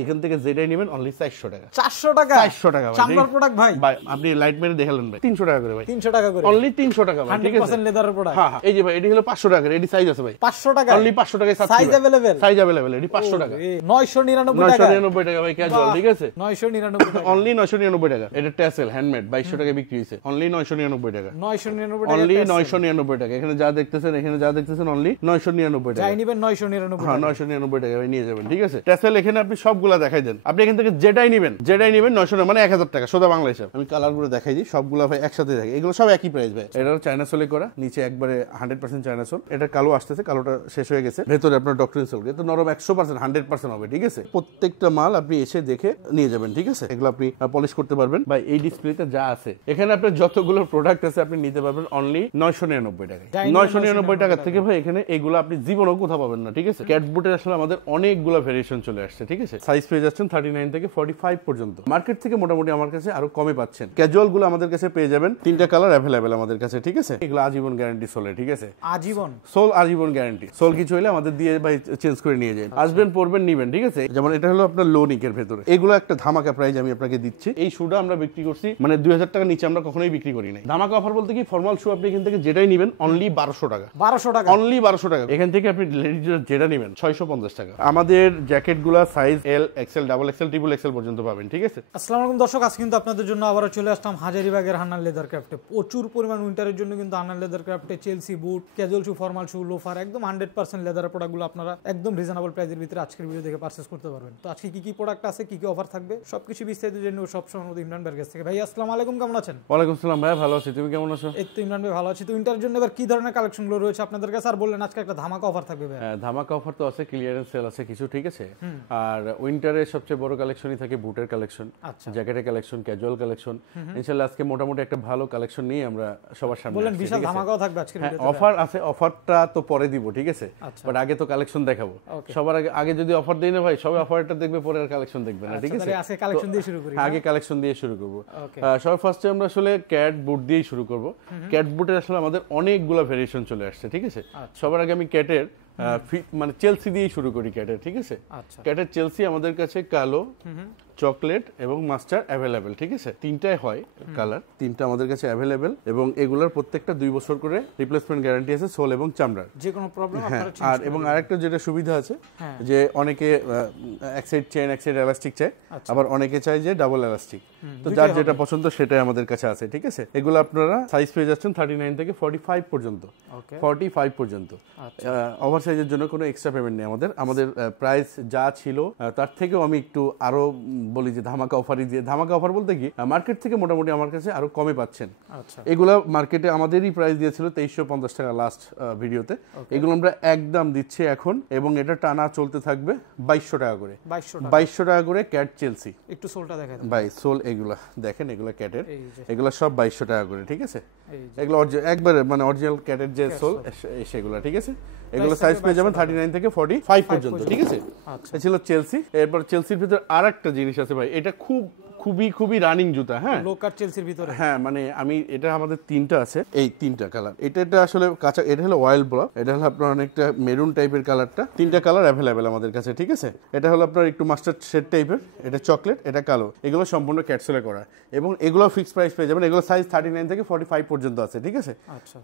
এখান থেকে যেটাই নেবেন অনলি 400 টাকা। 400 টাকা? 400 টাকা ভাই। চামড়ার প্রোডাক্ট ভাই? ভাই আপনি লাইট মেরে দেখালেন ভাই 300 টাকা করে ভাই। 300 টাকা করে অনলি 300 টাকা ভাই, ঠিক আছে? 100% লেদারের প্রোডাক্ট। হ্যাঁ এই যে ভাই এটি হলো 500 টাকা, এটি সাইজ আছে ভাই 500 টাকা অনলি 500 টাকায় সাইজ अवेलेबल? সাইজ अवेलेबल, এটি 500 টাকা। 999 টাকা? 999 টাকা ভাই ক্যাজুয়াল, ঠিক আছে? 999 টাকা অনলি 999 টাকা। এটা টেসেল হ্যান্ডমেড 2200 টাকায় বিক্রি হইছে, অনলি 999 টাকা। 999 টাকা অনলি 999 টাকা। এখানে যা দেখতেছেন অনলি 999 টাকা। যাই নেবেন 999 হ্যাঁ 999 টাকা ভাই নিয়ে যাবেন, ঠিক আছে? টেসেল এখানে আপনি সবগুলা দেখাই দেন, আপনি এখান থেকে যেটাই নেবেন 900 মানে 1000 টাকা সোজা বাংলা হিসাব। আমি কালারগুলো দেখাই দিই, সবগুলা ভাই একসাথে দেখে, এগুলো সব একই প্রাইস ভাই। এটা চায়না সোলে করা, নিচে একবারে 100% চায়না সোল। এটা কালো আসতেছে, কালোটা শেষ হয়ে গেছে। ভেতরে আপনার ডক্টরিন সোল, কিন্তু নরম 100% 100% হবে, ঠিক আছে? প্রত্যেকটা মাল আপনি এসে দেখে নিয়ে যাবেন, ঠিক আছে? এগুলো আপনি পলিশ করতে পারবেন ভাই। এই ডিসপ্লেতে যা আছে এখানে আপনার যতগুলো প্রোডাক্ট আছে আপনি নিতে পারবেন অনলি 999 টাকায়। 999 টাকা থেকে ভাই এখানে এগুলো আপনি জীবনেও কোথাও পাবেন না, ঠিক আছে? ক্যাট বুটের আসলে আমাদের অনেকগুলো ভেরিয়েশন চলে আসছে, ঠিক আছে? সাইজ পেয়ে যাচ্ছেন 39 থেকে 45 পর্যন্ত। মার্কেট থেকে মোটামুটি আমার কাছে আরো কমে পাচ্ছেন। ক্যাজুয়াল গুলো আমাদের কাছে পেয়ে যাবেন 3টা কালার अवेलेबल আমাদের কাছে, ঠিক আছে? এগুলো আজীবন গ্যারান্টি সোলে, ঠিক আছে? আজীবন সোল আজীবন গ্যারান্টি। সোল কিছু হলে আমাদের দিয়ে ভাই চেঞ্জ করে নিয়ে যান, আসবেন পরবেন নিবেন, ঠিক আছে? যেমন এটা হলো আপনার লো নিকের ভেতরে, এগুলো একটা ধামাকা প্রাইস আমি আপনাকে দিচ্ছি। এই শুটা আমরা বিক্রি করছি মানে 2000 টাকা নিচে আমরা কখনোই বিক্রি করি নাই। ধামাকা অফার বলতে কি, ফর্মাল শু আপনি এখান থেকে যেটাই নেবেন অনলি 1200 টাকা। 1200 টাকা অনলি 1200 টাকা। এখান থেকে আপনি লেডিজ যেটা নেবেন 650 টাকা। আমাদের জ্যাকেটগুলো size L, XL, double XL, triple XL পর্যন্ত পাবেন, ঠিক আছে? আসসালামু আলাইকুম দর্শক, আজ কিন্তু আপনাদের জন্য আবারো চলে আসলাম হাজারীবাগের হান্নান লেদার ক্রাফটে। প্রচুর পরিমাণ উইন্টারের জন্য কিন্তু হান্নান লেদার ক্রাফটে চেলসি বুট, ক্যাজুয়াল শু, ফর্মাল শু, লোফার একদম 100% লেদারের প্রোডাক্টগুলো আপনারা একদম রিজনেবল প্রাইসের ভিতরে আজকের ভিডিও দেখে পারচেজ করতে পারবেন। তো আজকে কি কি প্রোডাক্ট আছে, কি কি অফার থাকবে সবকিছু বিস্তারিত জেনে সব সময় মতো ইমরান ভাইয়ের কাছ থেকে। ভাই আসসালামু আলাইকুম, কেমন আছেন? ওয়ালাইকুম আসসালাম ভাই, ভালো আছি, তুমি কেমন আছো? এই তো ইমরান ভাই ভালো আছি। তো উইন্টারের জন্য এবার কি ধরনের কালেকশনগুলো রয়েছে আপনাদের কাছে, আর বললেন আজকে একটা ধামাকা অফার থাকবে ভাই? হ্যাঁ ধামাকা অফার তো আছে, ক্লিয়ারেন্স সেল আছে কিছু, ঠিক আছে? আর উইন্টারের সবচেয়ে বড় কালেকশনই থাকে বুটের কালেকশন, জ্যাকেটের কালেকশন, ক্যাজুয়াল কালেকশন। ইনশাআল্লাহ আজকে মোটামুটি একটা ভালো কালেকশন নিয়ে আমরা সবার সামনে বলেন বিশাল ধামাকাও থাকবে আজকের ভিডিওতে। অফার আছে, অফারটা তো পরে দিব, ঠিক আছে? বাট আগে তো কালেকশন দেখাবো সবার আগে। আগে যদি অফার দেই না ভাই, সবাই অফারটা দেখবে, পরে আর কালেকশন দেখবে না, ঠিক আছে? তাহলে আজকে কালেকশন দিয়ে শুরু করি। আগে কালেকশন দিয়ে শুরু করব। সবার ফার্স্টে আমরা আসলে ক্যাট বুট দিয়েই শুরু করব। ক্যাট বুটের আসলে আমাদের অনেকগুলো ভেরিয়েশন চলে আসছে, ঠিক আছে? সবার আগে আমি ক্যাটের মানে চেলসি দিয়েই শুরু করি ক্যাটের, ঠিক আছে? ক্যাটের চেলসি আমাদের কাছে কালো, চকলেট এবং মাস্টার अवेलेबल, ঠিক আছে? তিনটাই হয় কালার, তিনটা আমাদের কাছে अवेलेबल এবং এগুলোর প্রত্যেকটা 2 বছর করে রিপ্লেসমেন্ট গ্যারান্টি আছে সোল এবং চামড়ার। যে কোনো প্রবলেম আপনারা চেঞ্জ আর এবং আরেকটা যেটা সুবিধা আছে যে অনেকে এক সাইড চেইন এক সাইড এলাস্টিক চায়, আবার অনেকে চায় যে ডাবল এলাস্টিক। তো যার যেটা পছন্দ সেটাই আমাদের কাছে আছে, ঠিক আছে? এগুলো আপনারা সাইজ পেয়ে যাচ্ছেন 39 থেকে 45 পর্যন্ত। 45 পর্যন্ত। ওভার সাইজের জন্য কোনো এক্সট্রা পেমেন্ট নেই আমাদের। আমাদের প্রাইস যা ছিল তার থেকেও আমি একটু আরো বলি যে ধামাকা অফারই দিয়ে। ধামাকা অফার বলতে কি, মার্কেট থেকে মোটামুটি আমার কাছে আরো কমে পাচ্ছেন। এগুলো মার্কেটে আমাদেরই প্রাইস দিয়েছিল 2350 টাকা লাস্ট ভিডিওতে। এগুলো আমরা একদম দিচ্ছি এখন, এবং এটা টানা চলতে থাকবে 2200 টাকা করে। 2200 টাকা করে ক্যাট চেলসি। একটু সোলটা দেখাই দেন ভাই। সোল এগুলা দেখেন, এগুলা ক্যাটের, এগুলা সব 2200 টাকা করে, ঠিক আছে? এগুলো একবারে মানে অরিজিনাল ক্যাটের যে সোল সেগুলা, ঠিক আছে? এগুলো সাইজ পেয়ে যাবেন 39 থেকে 45 পর্যন্ত, ঠিক আছে? এটা ছিল চেলসি। এরপর চেলসির ভিতরে আরেকটা জিনিস আছে ভাই, এটা খুবই রানিং জুতা। হ্যাঁ লোকার চেলসির ভিতরে। হ্যাঁ মানে আমি এটা আমাদের তিনটা আছে, এই তিনটা কালার। এটা আসলে কাঁচা, এটা হলো অয়েল ব্লক, এটা হলো আপনার অনেকটা মেরুন টাইপের কালারটা। তিনটা কালার अवेलेबल আমাদের কাছে, ঠিক আছে? এটা হলো আপনার একটু মাস্টার্ড শেড টাইপের, এটা চকলেট, এটা কালো। এগুলো সম্পূর্ণ ক্যাটসেলে করা এবং এগুলো ফিক্স প্রাইস পেয়ে যাবেন। এগুলো সাইজ 39 থেকে 45 পর্যন্ত আছে, ঠিক আছে?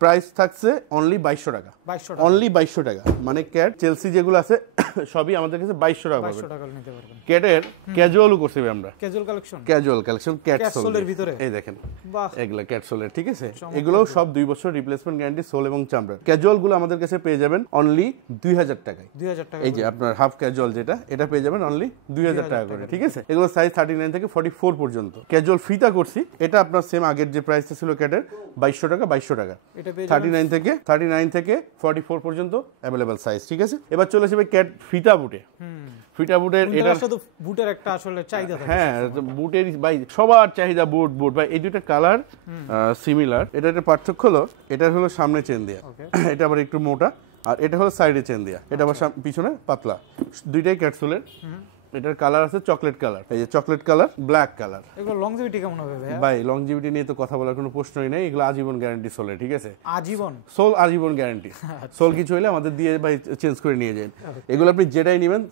প্রাইস থাকছে অনলি 2200 টাকা। অনলি 2200 টাকা। মানে ক্যাট চেলসি যেগুলো আছে সবই আমাদের কাছে 2200 টাকা পাবেন। ক্যাটের ক্যাজুয়ালও করছি আমরা, ক্যাজুয়াল কালেকশন ক্যাট সোলের ভিতরে। এই দেখেন এগুলা ক্যাট সোলের, ঠিক আছে? এগুলো সব 2 বছর রিপ্লেসমেন্ট গ্যারান্টি সোল এবং চামড়া। ক্যাজুয়াল গুলো আমাদের কাছে পেয়ে যাবেন অনলি 2000 টাকায়। 2000 টাকা। এই যে আপনার হাফ ক্যাজুয়াল যেটা, এটা পেয়ে যাবেন অনলি 2000 টাকা করে, ঠিক আছে? এগুলো সাইজ 39 থেকে 44 পর্যন্ত। ক্যাজুয়াল ফিতা করছি, এটা আপনার সেম আগের যে প্রাইসটা ছিল ক্যাটের 2200 টাকা। 2200 টাকা 39 থেকে 44 পর্যন্ত अवेलेबल সাইজ, ঠিক আছে? এবার চলে আসবে ক্যাট ফিতা বুটে। ফিটা বুটের, এটা তো বুটের একটা আসলে চাহিদা থাকে। হ্যাঁ বুটের ভাই সবার চাহিদা বুট ভাই। এই দুটো কালার সিমিলার। এটার পার্থক্য হলো, এটা হলো সামনে চেন দেয়া, এটা আবার একটু মোটা, আর এটা হলো সাইডে চেন দেয়া, এটা আবার পিছনে পাতলা। দুইটাই ক্যাটসুলের। এটার কালার আছে চকলেট কালার, এই যে চকলেট কালার, ব্ল্যাক কালার। এগুলো লংজিভিটি কেমন হবে ভাই? ভাই লংজিভিটি নিয়ে তো কথা বলার কোনো প্রশ্নই নেই, এগুলো আজীবন গ্যারান্টি সোলে, ঠিক আছে? আজীবন সোল আজীবন গ্যারান্টি। সোল কিছু হলে আমাদের দিয়ে ভাই চেঞ্জ করে নিয়ে যান। এগুলো আপনি যেটাই নেবেন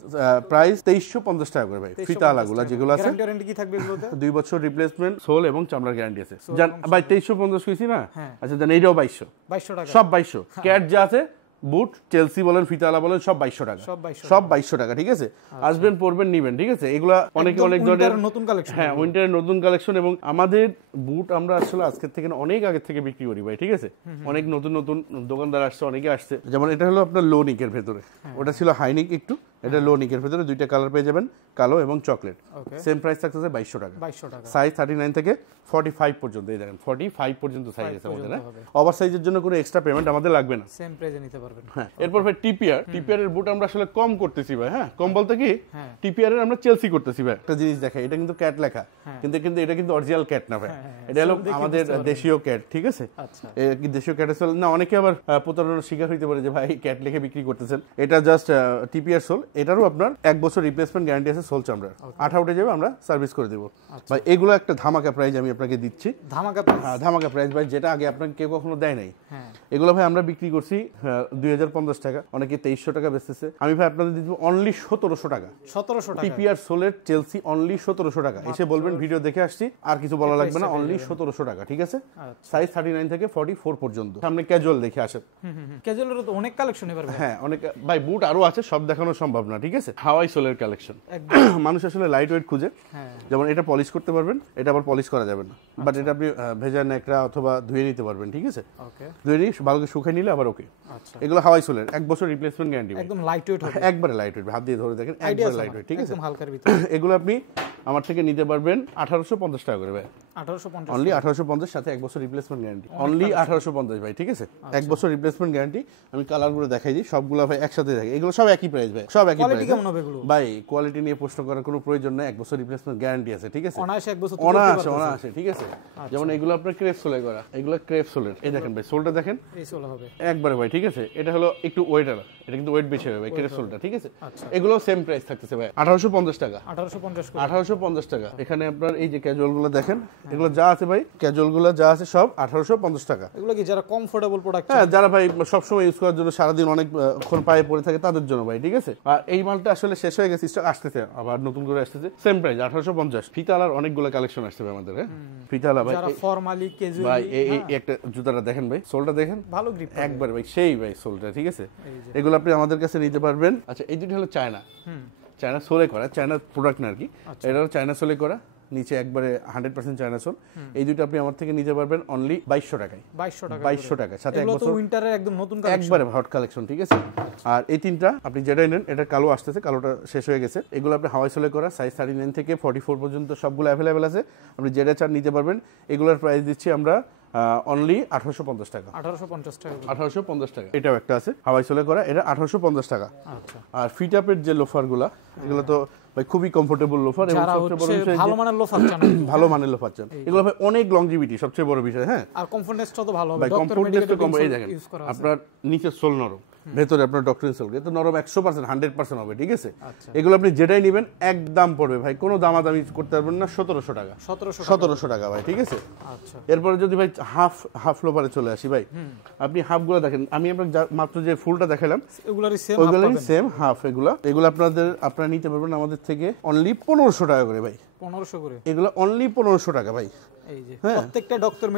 প্রাইস 2350 টাকা করে ভাই। ফিতা আলাগুলা যেগুলো আছে গ্যারান্টি কি থাকবে এগুলোতে? 2 বছর রিপ্লেসমেন্ট, সোল এবং চামড়ার গ্যারান্টি আছে। জান ভাই 2350 কইছি না? আচ্ছা জান এইটাও 2200 টাকা, সব 2200। ক্যাট যা আছে বুট চেলসি বলেন ফিতালা বলেন সব 2200 টাকা, সব 2200 টাকা, ঠিক আছে? আসবেন পরবেন নিবেন, ঠিক আছে? এগুলা অনেক ধরনের নতুন কালেকশন। হ্যাঁ, উইন্টারের নতুন কালেকশন। এবং আমাদের বুট আমরা আসলে আজকের থেকে অনেক আগে থেকে বিক্রি করি ভাই, ঠিক আছে? অনেক নতুন নতুন দোকানদার আসছে, অনেকে আসছে। যেমন এটা হলো আপনার লো নিকের ভেতরে, ওটা ছিল হাই নিক একটু, এটা লো নিকের ভেতরে দুইটা কালার পেয়ে যাবেন, কালো এবং চকলেট। সেম প্রাইস থাকতেছে 2200 টাকা। সাইজ 39 থেকে 45 পর্যন্ত, এই দেখেন 45 পর্যন্ত সাইজ আছে আমাদের। ওভার সাইজের জন্য কোনো এক্সট্রা পেমেন্ট আমাদের লাগবে না, সেম প্রাইসে নিতে পারবেন। হ্যাঁ। এরপর ভাই টিপিআর এর বুট আমরা আসলে কম করতেছি ভাই। হ্যাঁ, কম বলতে কি টিপিআর এর আমরা চেলসি করতেছি ভাই। একটা জিনিস দেখাই, এটা কিন্তু ক্যাট লেখা, কিন্তু এটা কিন্তু অরিজিনাল ক্যাট না ভাই, এটা হলো আমাদের দেশীয় ক্যাট, ঠিক আছে? দেশীয় ক্যাট আসলে না, অনেকে আবার প্রতারণার শিকার হইতে পারে যে ভাই ক্যাট লিখে বিক্রি করতেছেন। এটা জাস্ট টিপিআর সোল, এটারও আপনার 1 বছর রিপ্লেসমেন্ট গ্যারান্টি আছে সোল চামড়ার। আঠা উঠে যাবে আমরা সার্ভিস করে দেবো ভাই। এগুলো একটা ধামাকা প্রাইস আমি আপনাকে দিচ্ছি, ধামাকা প্রাইস ভাই, যেটা আগে আপনাকে কেউ কখনো দেয় নাই। এগুলো ভাই আমরা বিক্রি করছি 2050 টাকা, অনেকে 2300 টাকা বেচতেছে। আমি ভাই আপনাদের দিব অনলি 1700 টাকা। টিপিআর সোলের চেলসি অনলি 1700 টাকা। এসে বলবেন ভিডিও দেখে আসছি, আর কিছু বলা লাগবে না, অনলি 1700 টাকা, ঠিক আছে? সাইজ 39 থেকে 44 পর্যন্ত। সামনে ক্যাজুয়াল দেখে আসেন, ক্যাজুয়ালেরও তো অনেক কালেকশন এবার। হ্যাঁ অনেক ভাই, বুট আরো আছে, সব দেখানো সম্ভব না, ঠিক আছে? হাওয়াই সোলের কালেকশন। মানুষ আসলে লাইট ওয়েট খুঁজে, যেমন এটা পলিশ করতে পারবেন, এটা আবার পলিশ করা যাবে না, বাট এটা আপনি ভেজা ন্যাকড়া অথবা ধুয়ে নিতে পারবেন, ঠিক আছে? ধুয়ে নিয়ে ভালো করে শুকিয়ে নিলে আবার ওকে। এগুলো হাওয়াই সোলের 1 বছর রিপ্লেসমেন্ট গ্যারান্টি, একদম লাইট ওয়েট হবে, একবারে লাইট ওয়েট, হাত দিয়ে ধরে দেখেন একবারে লাইট ওয়েট, ঠিক আছে? একদম হালকার ভিতরে। এগুলো আপনি আমার থেকে নিতে পারবেন 1850 টাকা করে ভাই। 1850 অনলি, 1850 সাথে 1 বছর রিপ্লেসমেন্ট গ্যারান্টি, অনলি 1850 ভাই, ঠিক আছে? 1 বছর রিপ্লেসমেন্ট গ্যারান্টি। আমি কালারগুলো দেখাই দিই, সবগুলো ভাই একসাথে থাকে। এগুলো সব একই প্রাইস ভাই, সব একই প্রাইস। কেমন হবে এগুলো ভাই? কোয়ালিটি নিয়ে প্রশ্ন করার কোনো প্রয়োজন নাই, 1 বছর রিপ্লেসমেন্ট গ্যারান্টি আছে, ঠিক আছে? অনায়াসে 1 বছর অনায়াসে, ঠিক আছে? যেমন এগুলো আপনার ক্রেপ সোলে করা, এগুলো ক্রেপ সোলের। এই দেখেন ভাই, সোলটা দেখেন, এই সোল হবে একবারে ভাই, ঠিক আছে? এটা হলো একটু ওয়েট, এটা কিন্তু ওয়েট বেশি হবে ভাই ক্রেপ সোলটা, ঠিক আছে? এগুলো সেম প্রাইস থাকতেছে ভাই, 1850 টাকা। 1850 টাকা। এখানে আপনার এই যে ক্যাজুয়াল গুলো দেখেন, এগুলো যা আছে ভাই, ক্যাজুয়াল গুলো যা আছে সব 1850 টাকা। এগুলো কি যারা কমফোর্টেবল প্রোডাক্ট, হ্যাঁ, যারা ভাই সবসময় ইউজ করার জন্য, সারাদিন অনেকক্ষণ পায়ে পড়ে থাকে, তাদের জন্য ভাই, ঠিক আছে? আর এই মালটা আসলে শেষ হয়ে গেছে, স্টক আসতেছে আবার নতুন করে আসতেছে, সেম প্রাইস 1850। ফিতালার অনেকগুলো কালেকশন আসছে ভাই আমাদের। হ্যাঁ, ফিতালা ভাই, যারা ফরমালি ক্যাজুয়াল ভাই, এই একটা জুতাটা দেখেন ভাই, সোলটা দেখেন, ভালো গ্রিপ একবার ভাই, সেই ভাই সোলটা, ঠিক আছে? এগুলো আপনি আমাদের কাছে নিতে পারবেন। আচ্ছা, এই দুটো হলো চায়না সোলে করা, চায়না প্রোডাক্ট না আর কি, এটা হলো চায়না সোলে করা, নিচে একবারে 100% চায়না সোল। এই দুটো আপনি আমার থেকে নিতে পারবেন অনলি 2200 টাকায়। 2200 টাকা সাথে 1 বছর উইন্টারের একদম নতুন কালেকশন, একবারে হট কালেকশন, ঠিক আছে? আর এই তিনটা আপনি যেটাই নেন, এটা কালো আসতেছে, কালোটা শেষ হয়ে গেছে। এগুলো আপনি হাওয়াই সোলে করা, সাইজ 39 থেকে 44 পর্যন্ত সবগুলো অ্যাভেলেবেল আছে, আপনি যেটা চান নিতে পারবেন। এগুলোর প্রাইস দিচ্ছি আমরা অনলি 1850 টাকা। 1850 টাকা। এটাও একটা আছে হাওয়াই সোলে করা, এটা 1850 টাকা। আর ফিট আপের যে লোফারগুলা, এগুলো তো ভাই খুবই কমফোর্টেবল লোফার, এবং সবচেয়ে বড় বিষয় ভালো মানের লোফার চান, ভালো মানের লোফার চান, এগুলো ভাই অনেক লংজিভিটি, সবচেয়ে বড় বিষয়। হ্যাঁ, আর কমফোর্টনেসটা তো ভালো হবে, ভাই কমফোর্টনেসটা কম। এই দেখেন আপনার নিচে সোল নরম, ভেতরে আপনার ডক্টরিন সোল, এটা নরম 100%, 100% হবে, ঠিক আছে? এগুলো আপনি যেটাই নেবেন একদম পড়বে ভাই, কোনো দামাদামি করতে পারবেন না, 1700 টাকা। 1700 টাকা ভাই, ঠিক আছে? এরপরে যদি ভাই হাফ লোফারে চলে আসি ভাই, আপনি হাফগুলো দেখেন, আমি আপনাকে মাত্র যে ফুলটা দেখালাম ওইগুলোরই সেম হাফ। এগুলো আপনারা নিতে পারবেন আমাদের থেকে অনলি 1500 টাকা করে ভাই, 1500 করে। এগুলো অনলি 1500 টাকা ভাই। এই যে প্রত্যেকটা ডক্টর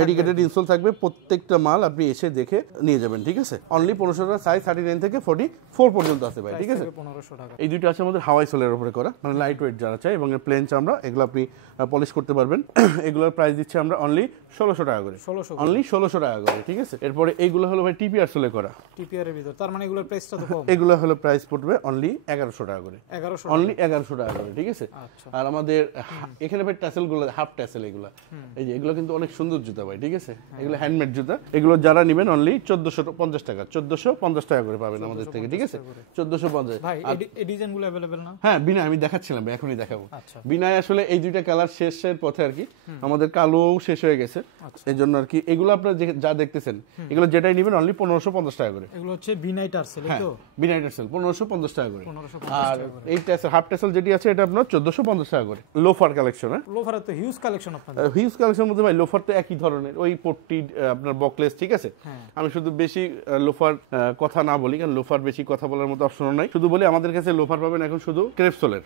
মেডিকেটেড ইনসোল থাকবে, প্রত্যেকটা মাল আপনি এসে দেখে নিয়ে যাবেন, ঠিক আছে? অনলি 1500 টাকা, সাইজ 39 থেকে 44 পর্যন্ত আছে ভাই, ঠিক আছে? 1500 টাকা। এই দুটো আছে আমাদের হাওয়াই সোলের উপরে করা, মানে লাইট ওয়েট যারা চাই, এবং প্লেন চামড়া, এগুলো আপনি পলিশ করতে পারবেন। এগুলোর প্রাইস দিচ্ছি আমরা অনলি 1600 টাকা করে, অনলি 1600 টাকা করে, ঠিক আছে? এরপরে এইগুলো হলো ভাই টিপিআর সোলে করা, টিপিআর এর ভিতর, তার মানে এগুলোর প্রাইসটা তো কম। এগুলো হলো প্রাইস পড়বে অনলি 1100 টাকা করে, অনলি 1100 টাকা করে, ঠিক আছে? আর আমাদের এখানে ভাই টাসেল গুলো, হাফ ট্যাসেল এগুলো। এই যে এগুলো কিন্তু অনেক সুন্দর জুতা ভাই, ঠিক আছে, এগুলো হ্যান্ডমেড জুতা। এগুলো যারা নেবেন অনলি 1450 টাকা, 1450 টাকা করে পাবেন আমাদের থেকে, ঠিক আছে, 1450। ভাই এই ডিজাইনগুলো अवेलेबल না? হ্যাঁ, বিনয় আমি দেখাচ্ছিলাম, এখনই দেখাবো। আচ্ছা, বিনয় আসলে এই দুইটা কালার শেষের পথে আর কি, আমাদের কালো শেষ হয়ে গেছে, এই জন্য আর কি। এগুলো আপনারা যা দেখতেছেন এগুলো যেটাই নেবেন অনলি 1550 টাকা করে। এগুলো হচ্ছে বিনাইট টার্সেল, এই তো বিনয় টার্সেল 1550 টাকা করে। 1550 আর এই টার্সেল হাফ টার্সেল যেটি আছে এটা আপনার 1450 টাকা করে। লোফার কালেকশন, হ্যাঁ, লোফারের তো হিউজ কালেকশন আপনাদের। হিউজ কালেকশন মধ্যে ভাই লোফার তো একই ধরনের, ওই পট্টি আপনার বকলেস, ঠিক আছে। আমি শুধু বেশি লোফার কথা না বলি, কারণ লোফার বেশি কথা বলার মতো অপশন নাই, শুধু বলি আমাদের কাছে লোফার পাবেন এখন শুধু ক্রেপসোলের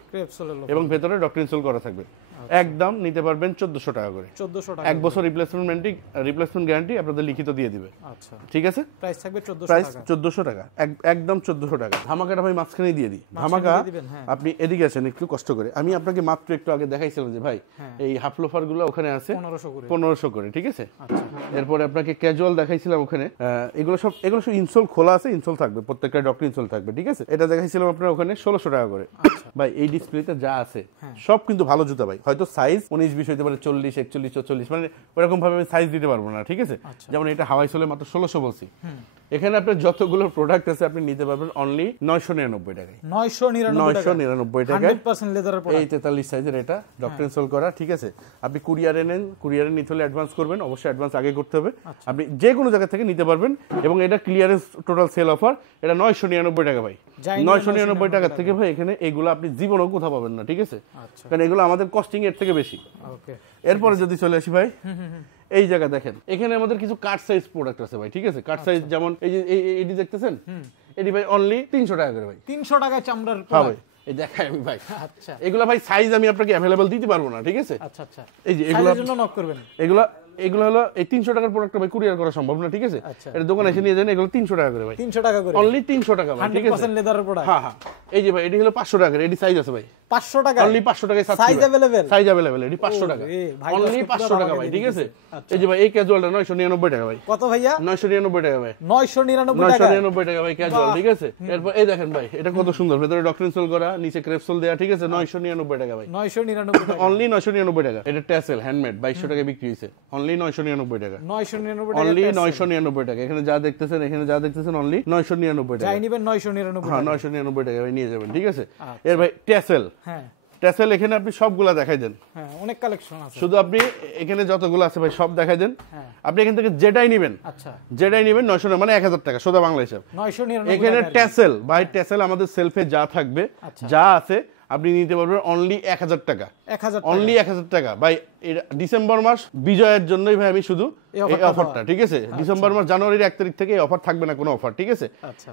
এবং ভেতরে ডক্টর ইনসোল করা থাকবে। একদম নিতে পারবেন 1400 টাকা করে। 1400 টাকা, 1 বছর রিপ্লেসমেন্ট গ্যারান্টি আপনাদের লিখিত দিয়ে দিবে। আচ্ছা, ঠিক আছে, প্রাইস থাকবে 1400 টাকা। প্রাইস 1400 টাকা, একদম 1400 টাকা। ধামাকাটা ভাই মাঝখানে দিয়ে দিই। ধামাকা আপনি এদিকে আছেন, একটু কষ্ট করে আমি আপনাকে মাত্র একটু আগে দেখাইছিলাম যে ভাই এই হাফ লোফার গুলো ওখানে আছে 1500 করে, ঠিক আছে। এরপরে আপনাকে ক্যাজুয়াল দেখাইছিলাম ওখানে, এগুলো সব ইনসোল খোলা আছে, ইনসোল থাকবে, প্রত্যেকটা ডক্টর ইনসোল থাকবে, ঠিক আছে। এটা দেখাইছিলাম আপনার ওখানে 1600 টাকা করে। ভাই এই ডিসপ্লেতে যা আছে সব কিন্তু ভালো জুতা ভাই, হয়তো সাইজ 19-20 হইতে পারে, 40, 41, 44, মানে ওরকম ভাবে আমি সাইজ দিতে পারবো না, ঠিক আছে। যেমন এটা হাওয়াই সোলে মাত্র 1600 বলছি। এখানে আপনার যতগুলো প্রোডাক্ট আছে আপনি নিতে পারবেন অনলি 999 টাকায়। 999 টাকায় 100% লেদারের প্রোডাক্ট। এই 43 সাইজের এটা ডক্টর ইনসোল করা, ঠিক আছে। আপনি কুরিয়ারে নেন, কুরিয়ারে নিতে হলে অ্যাডভান্স করবেন, অবশ্যই অ্যাডভান্স আগে করতে হবে। আপনি যে কোনো জায়গা থেকে নিতে পারবেন এবং এটা ক্লিয়ারেন্স টোটাল সেল অফার, এটা 999 টাকা ভাই। 999 টাকা থেকে ভাই এখানে এগুলো আপনি জীবনেও কোথাও পাবেন না, ঠিক আছে, কারণ এগুলো আমাদের কস্টিং এর থেকে বেশি। এরপরে যদি চলে আসি ভাই এই জায়গা দেখেন, এখানে আমাদের কিছু কাট সাইজ প্রোডাক্ট আছে ভাই, ঠিক আছে। কাট সাইজ যেমন এই যে এডি দেখতেছেন, এডি ভাই অনলি 300 টাকা করে ভাই। 300 টাকায় চামড়ার হ্যাঁ ভাই, এই দেখাই আমি ভাই। আচ্ছা, এগুলা ভাই সাইজ আমি আপনাকে अवेलेबल দিতে পারবো না, ঠিক আছে। আচ্ছা আচ্ছা, এই যে এগুলা জন্য নক করবেন। এগুলো হলো এই 300 টাকার প্রোডাক্ট ভাই কুরিয়ার করা সম্ভব না, ঠিক আছে। এটা দোকানে এসে নিয়ে যান, এগুলো 300 টাকা করে ভাই। 300 টাকা করে, অনলি 300 টাকা ভাই, ঠিক আছে। 100% লেদারের প্রোডাক্ট। হ্যাঁ হ্যাঁ, এই যে ভাই এডি হলো 500 টাকা, এডি সাইজ আছে ভাই 500 টাকা, অনলি 500 টাকায় সাইজ अवेलेबल, সাইজ अवेलेबल, এডি 500 টাকা, অনলি 500 টাকা ভাই, ঠিক আছে। এই যে ভাই এই ক্যাজুয়ালটা 999 টাকা ভাই। কত ভাইয়া? 999 টাকা ভাই। 999 টাকা ভাই ক্যাজুয়াল, ঠিক আছে। এরপর এই দেখেন ভাই এটা কত সুন্দর, ভেতরে ডক্টর ইনসোল করা, নিচে ক্রেপসোল দেয়া, ঠিক আছে। 999 টাকা ভাই, 999 টাকা, অনলি 999 টাকা। এটা ট্যাসেল হ্যান্ডমেড 2200 টাকায় বিক্রি হইছে, অনলি 999 টাকা, 999 টাকা, অনলি 999 টাকা। এখানে যা দেখতেছেন অনলি 999 টাকা। যাই নিবেন 999 হ্যাঁ, 999 টাকা ভাই নিয়ে যাবেন, ঠিক আছে। এর ভাই ট্যাসেল, হ্যাঁ ট্যাসেল এখানে আপনি সবগুলা দেখাই দেন, হ্যাঁ অনেক কালেকশন আছে। শুধু আপনি এখানে যতগুলো আছে ভাই সব দেখাই দেন। আপনি এখান থেকে যেটাই নেবেন, আচ্ছা যেটাই নেবেন 900 মানে 1000 টাকা সোজা বাংলা হিসাব। 999 এখানে ট্যাসেল ভাই, ট্যাসেল আমাদের সেলফে যা থাকবে, যা আছে আপনি নিতে পারবেন অনলি 1000 টাকা, 1000 অনলি 1000 টাকা ভাই। ডিসেম্বর মাস বিজয়ের জন্যই ভাই আমি শুধু এই অফারটা, ঠিক আছে। ডিসেম্বর মাস জানুয়ারির 1 তারিখ থেকে এই অফার থাকবে না কোনো অফার, ঠিক আছে।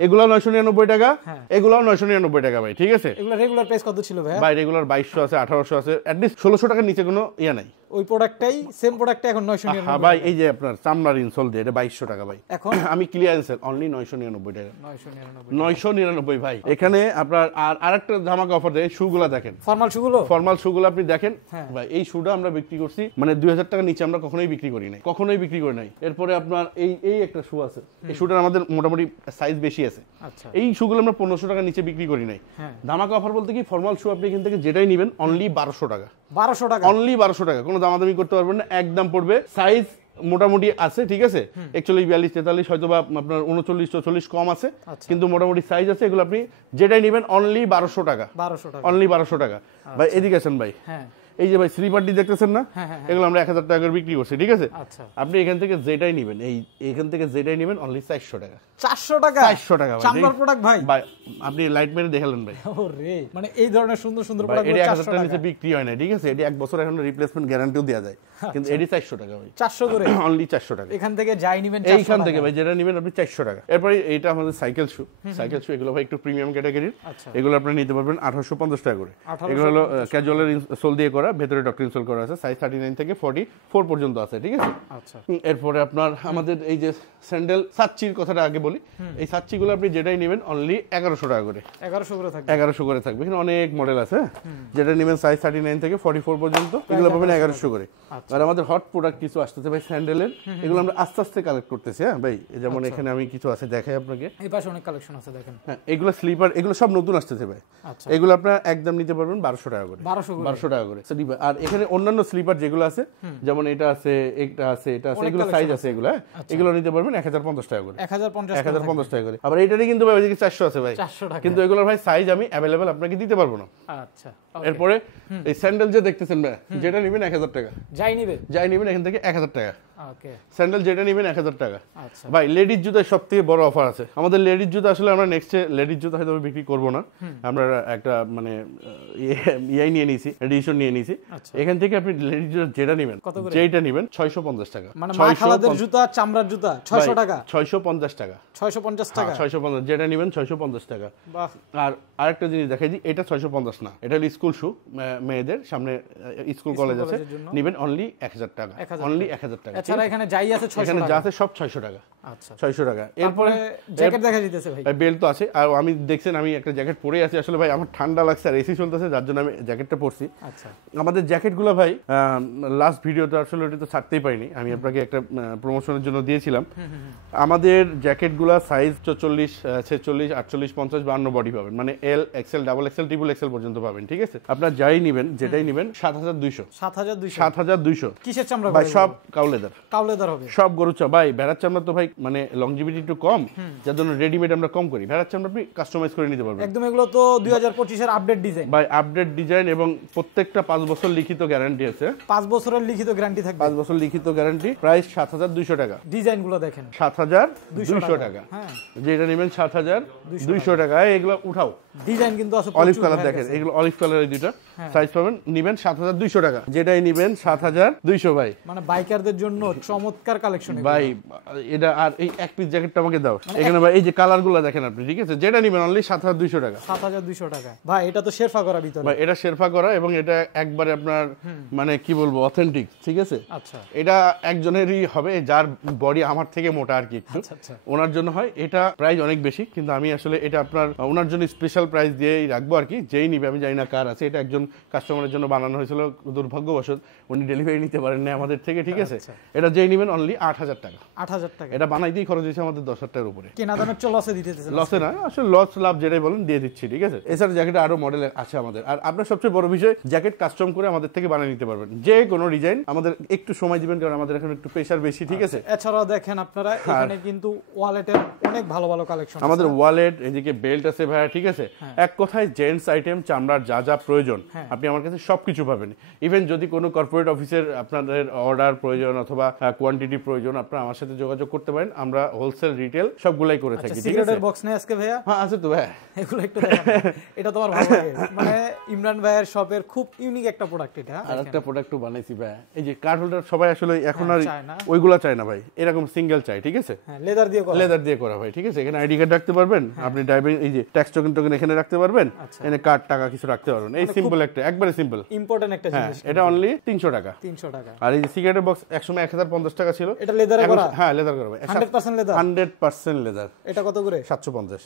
এগুলো 999 টাকা, এগুলো 999 টাকা ভাই, ঠিক আছে। এগুলো রেগুলার প্রাইস কত ছিল ভাই? ভাই রেগুলার 2200 আছে, 1800 আছে, এট লিস্ট 1600 টাকার নিচে কোনো ইয়া নাই। ওই প্রোডাক্টটাই সেম প্রোডাক্টটা এখন 999। হ্যাঁ ভাই, এই যে আপনার চামড়ার ইনসোল দিয়ে এটা 2200 টাকা ভাই। এখন আমি ক্লিয়ারেন্স সেল অনলি 999 টাকা, 999 999 ভাই। এখানে আপনার আরেকটা ধামাকা অফার দেয়, শুগুলা দেখেন, ফর্মাল শুগুলো আপনি দেখেন ভাই। এই শুটা আমরা বিক্রি করছি মানে 2000 টাকার নিচে আমরা কখনোই বিক্রি করি নাই, এরপরে আপনার এই একটা শু আছে, এই শুটার আমাদের মোটামুটি সাইজ বেশি আছে। আচ্ছা, এই শুগুলো আমরা 1500 টাকার নিচে বিক্রি করি নাই। ধামাকা অফার বলতে কি, ফর্মাল শু আপনি এখান থেকে যেটাই নেবেন অনলি 1200 টাকা, 1200 টাকা, অনলি 1200 টাকা। কোনো দামাদামি করতে পারবেন না, একদম পড়বে। সাইজ মোটামুটি আছে, ঠিক আছে। 41, 42, 43 হয়তো বা আপনার 39, 44 কম আছে, কিন্তু মোটামুটি সাইজ আছে। এগুলো আপনি যেটাই নেবেন অনলি 1200 টাকা, অনলি 1200 টাকা ভাই। এদিকে আসেন ভাই, এই যে ভাই স্লিপারটি দেখতেছেন না, এগুলো আমরা 1000 টাকা করে বিক্রি করছি, ঠিক আছে। আপনি এখান থেকে যেটাই নেবেন, এখান থেকে যেটাই নেবেন অনলি 400 টাকা, 400 টাকা, 400 টাকা চামড়ার প্রোডাক্ট ভাই। আপনি লাইট মেরে দেখালেন ভাই। ওরে মানে এই ধরনের সুন্দর সুন্দর প্রোডাক্ট এটা 1000 টাকার নিচে বিক্রি হয় না, ঠিক আছে। এটি 1 বছর এখন রিপ্লেসমেন্ট গ্যারান্টিও দেয়া যায়, কিন্তু এটি 400 টাকা ভাই, 400 করে, অনলি 400 টাকা। এখান থেকে যাই নেবেন, এইখান থেকে ভাই যেটা নেবেন আপনি 400 টাকা। এরপরে এইটা আমাদের সাইকেল শু, এগুলো ভাই একটু প্রিমিয়াম ক্যাটাগরির। এগুলো আপনি নিতে পারবেন 1850 টাকা করে। এগুলো হলো ক্যাজুয়ালের সোল দিয়ে করা, ভেতরে ডক্টর ইনসোল করা আছে, সাইজ 39 থেকে 44 পর্যন্ত আছে, ঠিক আছে। আচ্ছা, এরপরে আপনার আমাদের এই যে স্যান্ডেল সাচ্চির কথাটা আগে বলি, এই সাচ্চিগুলো আপনি যেটাই নেবেন অনলি 1100 টাকা করে, 1100 করে থাকবে। এখানে অনেক মডেল আছে, যেটা নেবেন সাইজ 39 থেকে 44 পর্যন্ত, এগুলো পাবেন 1100 করে। আর আমাদের হট প্রোডাক্ট কিছু আসতেছে ভাই স্যান্ডেলের, এগুলো আমরা আস্তে আস্তে কালেক্ট করতেছি। হ্যাঁ ভাই, যেমন এখানে আমি কিছু আছে দেখাই আপনাকে, এই পাশে অনেক কালেকশন আছে দেখেন। হ্যাঁ, এগুলো স্লিপার, এগুলো সব নতুন আসতেছে ভাই। এগুলো আপনারা একদম নিতে পারবেন 1200 টাকা করে, 1200 টাকা করে। দিবা। আর এখানে অন্যান্য স্লিপার যেগুলো আছে, যেমন এটা আছে, এটা আছে, এটা আছে, এগুলো সাইজ আছে, এগুলো এগুলো নিতে পারবেন 1050 টাকা করে, 1050 টাকা করে। আবার এইটারই কিন্তু ভাই ওইদিকে 400 আছে ভাই, 400 টাকা, কিন্তু এগুলোর ভাই সাইজ আমি অ্যাভেলেবেল আপনাকে দিতে পারবো না। আচ্ছা। এরপরে এই স্যান্ডেল যে দেখতেছেন ভাই, যেটা নেবেন 1000 টাকা, যাই নেবেন এখান থেকে 1000 টাকা। ওকে, স্যান্ডেল যেটা নেবেন 1000 টাকা। আচ্ছা ভাই লেডিস জুতার সবথেকে বড় অফার আছে আমাদের। লেডিস জুতা আসলে আমরা নেক্সটে লেডিস জুতা হয়তো বিক্রি করবো না, আমরা একটা মানে ইয়াই নিয়ে নিয়েছি, এডিশন নিয়ে নিয়েছি। এখান থেকে আপনি লেডিস জুতা যেটা নেবেন, যেটা নেবেন 650 টাকা, মানে মা খালাদের জুতা, চামড়ার জুতা 600 টাকা, 650 টাকা, 650 টাকা, 650 যেটা নেবেন 650 টাকা। বাহ। আর আরেকটা জিনিস দেখাই দিই, এটা 650 না, এটা হলো স্কুল শু, মেয়েদের সামনে স্কুল কলেজ আছে, নেবেন অনলি 1000 টাকা, অনলি 1000 টাকা। এছাড়া এখানে যাই আছে 600 এখানে টাকা, যা আছে সব 600 টাকা। আচ্ছা, 600 টাকা। এরপরে জ্যাকেট দেখা যাইতেছে ভাই, বেল্ট তো আছে। আর আমি দেখছেন আমি একটা জ্যাকেট পরে আছি, আসলে ভাই আমার ঠান্ডা লাগছে আর এসি চলতেছে, যার জন্য আমি জ্যাকেটটা পরছি। আচ্ছা, আমাদের আমাদের জ্যাকেটগুলো ভাই লাস্ট ভিডিওতে আসলে ওটা তো ছাড়তেই পারিনি, আমি আপনাকে একটা প্রমোশনের জন্য দিয়েছিলাম। আমাদের জ্যাকেটগুলো সাইজ 44, 46, 48, 50, 52 বডি পাবেন, মানে L, XL, double XL, triple XL পর্যন্ত পাবেন, ঠিক আছে? আপনার যাই নেবেন, যেটাই নেবেন 7200, 7200। কিসের চামড়া ভাই? সব কাউলেদার, কাউলেদার হবে, সব গরুর চামড়া। ভাই ভেড়ার চামড়া তো ভাই মানে লংজিভিটি একটু কম, যার জন্য রেডিমেড আমরা কম করি। ভেড়ার চামড়া আপনি কাস্টমাইজ করে নিতে পারবেন একদম। এগুলো তো 2025 এর আপডেট ডিজাইন ভাই, আপডেট ডিজাইন, এবং প্রত্যেকটা 5 বছর লিখিত গ্যারান্টি আছে। 5 বছরের লিখিত গ্যারান্টি থাকবে, 5 বছর লিখিত গ্যারান্টি। প্রাইস 7200 টাকা। ডিজাইনগুলো দেখেন 7200 টাকা। হ্যাঁ, যেটা নেবেন 7200 টাকা। এগুলো উঠাও, ডিজাইন কিন্তু আছে অলিভ কালার দেখেন, এগুলো অলিভ কালারের দুইটা সাইজ পাবেন, নিবেন 7200 টাকা। যেটাই নিবেন 7200 ভাই, মানে বাইকারদের জন্য চমৎকার কালেকশন ভাই। এটা আর এই এক পিস জ্যাকেটটা আমাকে দাও এখানে ভাই, এই যে কালারগুলো দেখেন আপনি, ঠিক আছে? যেটা নিবেন অনলি 7200 টাকা, 7200 টাকা। ভাই এটা তো শেরফা করা ভিতরে ভাই, এটা শেরফা করা, এবং এটা একবারে আপনার মানে কি বলবো, অথেন্টিক, ঠিক আছে? আচ্ছা, এটা একজনেরই হবে যার বডি আমার থেকে মোটা আর কি একটু, আচ্ছা, ওনার জন্য হয়। এটা প্রাইস অনেক বেশি, কিন্তু আমি আসলে এটা আপনার ওনার জন্য স্পেশাল প্রাইস দিয়েই রাখবো আর কি। যেই নিবে, আমি জানি না কার আছে, এটা একজন কাস্টমারের জন্য বানানো হয়েছিল, দুর্ভাগ্যবশত উনি ডেলিভারি নিতে পারেন না আমাদের থেকে, ঠিক আছে? এটা যেই নিবেন অনলি 8000 টাকা, 8000 টাকা। এটা বানাইতেই খরচ হয়েছে আমাদের 10,000 টাকার উপরে। কেনা দামের চল লসে দিতেছেন? লসে না, আসলে লস লাভ যেটাই বলেন দিয়ে দিচ্ছি, ঠিক আছে? এছাড়া জ্যাকেট আরো মডেল আছে আমাদের। আর আপনার সবচেয়ে বড় বিষয়, জ্যাকেট কাস্টম করে আমাদের থেকে বানিয়ে নিতে পারবেন, যে কোনো ডিজাইন। আমাদের একটু সময় দিবেন, কারণ আমাদের এখন একটু প্রেশার বেশি, ঠিক আছে? এছাড়াও দেখেন আপনারা এখানে কিন্তু ওয়ালেটের অনেক ভালো ভালো কালেকশন, আমাদের ওয়ালেট, এদিকে বেল্ট আছে ভাইয়া, ঠিক আছে? এক কথায় জেন্টস আইটেম, চামড়ার যা যা প্রয়োজন আপনি আমার কাছে সবকিছু পাবেন। ইভেন যদি কোনো কর্পোরেট অফিসের আপনাদের অর্ডার প্রয়োজন অথবা কোয়ান্টিটি প্রয়োজন, আপনারা আমার সাথে যোগাযোগ করতে পারেন। আমরা হোলসেল, রিটেল সবগুলাই করে থাকি, ঠিক আছে? সিগারেটের বক্স নেই আজকে ভাইয়া? হ্যাঁ আছে তো ভাই, এগুলো একটু দেখান। এটা তোমার ভালো লাগে, মানে ইমরান ভাইয়ের শপের খুব ইউনিক একটা প্রোডাক্ট এটা। আর একটা প্রোডাক্ট বানাইছি ভাই, এই যে কার্ড হোল্ডার। সবাই আসলে এখন আর চায় না, ওইগুলা চায় না ভাই, এরকম সিঙ্গেল চাই, ঠিক আছে? লেদার দিয়ে করা, লেদার দিয়ে করা ভাই, ঠিক আছে? এখানে আইডি কার্ড রাখতে পারবেন আপনি, ড্রাইভিং এই যে ট্যাক্স টোকেন এখানে রাখতে পারবেন, এখানে কার্ড, টাকা কিছু রাখতে পারবেন। এই সিম্পল একটা, একবারে সিম্পল, ইম্পর্টেন্ট একটা জিনিস। এটা অনলি 300 টাকা। 300 টাকা। আর এই যে সিগারেটের বক্স একসময় 1050 টাকা ছিল, এটা লেদারে করা? হ্যাঁ লেদার করা ভাই, 100% লেদার, 100% লেদার। এটা কত করে? 750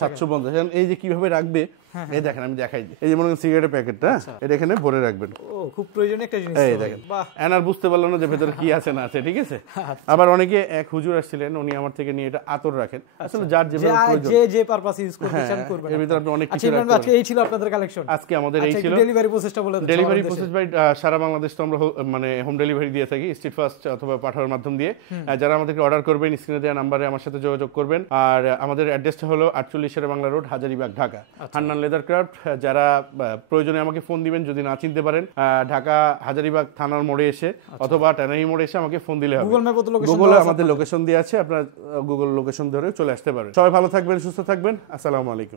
টাকা। 750। এই যে কিভাবে রাখবে, এই দেখেন আমি দেখাই দিই। এই যে মনে করেন সিগারেটের প্যাকেটটা, এটা এখানে ভরে রাখবেন। ও, খুব প্রয়োজনীয় একটা জিনিস। এই দেখেন, এনার বুঝতে পারলো না যে ভেতরে কি আছে না আছে, ঠিক আছে? আবার অনেকে এক হুজুর আসছিলেন, উনি আমার থেকে নিয়ে এটা আতর রাখেন। আসলে যার যেভাবে প্রয়োজন, যে পারপাস ইউজ করতে চান করবেন। এর ভিতরে আপনি অনেক কিছু রাখতে পারেন। আজকে এই ছিল আপনাদের কালেকশন, আজকে আমাদের এই ছিল। ডেলিভারি প্রসেসটা বলে দেন। ডেলিভারি প্রসেস ভাই সারা বাংলাদেশ তো আমরা মানে হোম ডেলিভারি দিয়ে থাকি, স্ট্রিট ফাস্ট অথবা পাঠানোর মাধ্যম দিয়ে। যারা আমাদেরকে অর্ডার করবেন, স্ক্রিনে দেওয়া নাম্বারে আমার সাথে যোগাযোগ করবেন। আর আমাদের অ্যাড্রেসটা হলো 48 Shere Bangla road, Hazaribagh, Dhaka. Hannan leather craft. যারা প্রয়োজনে আমাকে ফোন দিবেন, যদি না চিনতে পারেন, ঢাকা হাজারীবাগ থানার মোড়ে এসে অথবা ট্যানারি মোড়ে এসে আমাকে ফোন দিলে হবে। গুগলে আমাদের লোকেশন দিয়ে আছে, আপনারা গুগল লোকেশন ধরে চলে আসতে পারেন। সবাই ভালো থাকবেন, সুস্থ থাকবেন। আসসালামু আলাইকুম।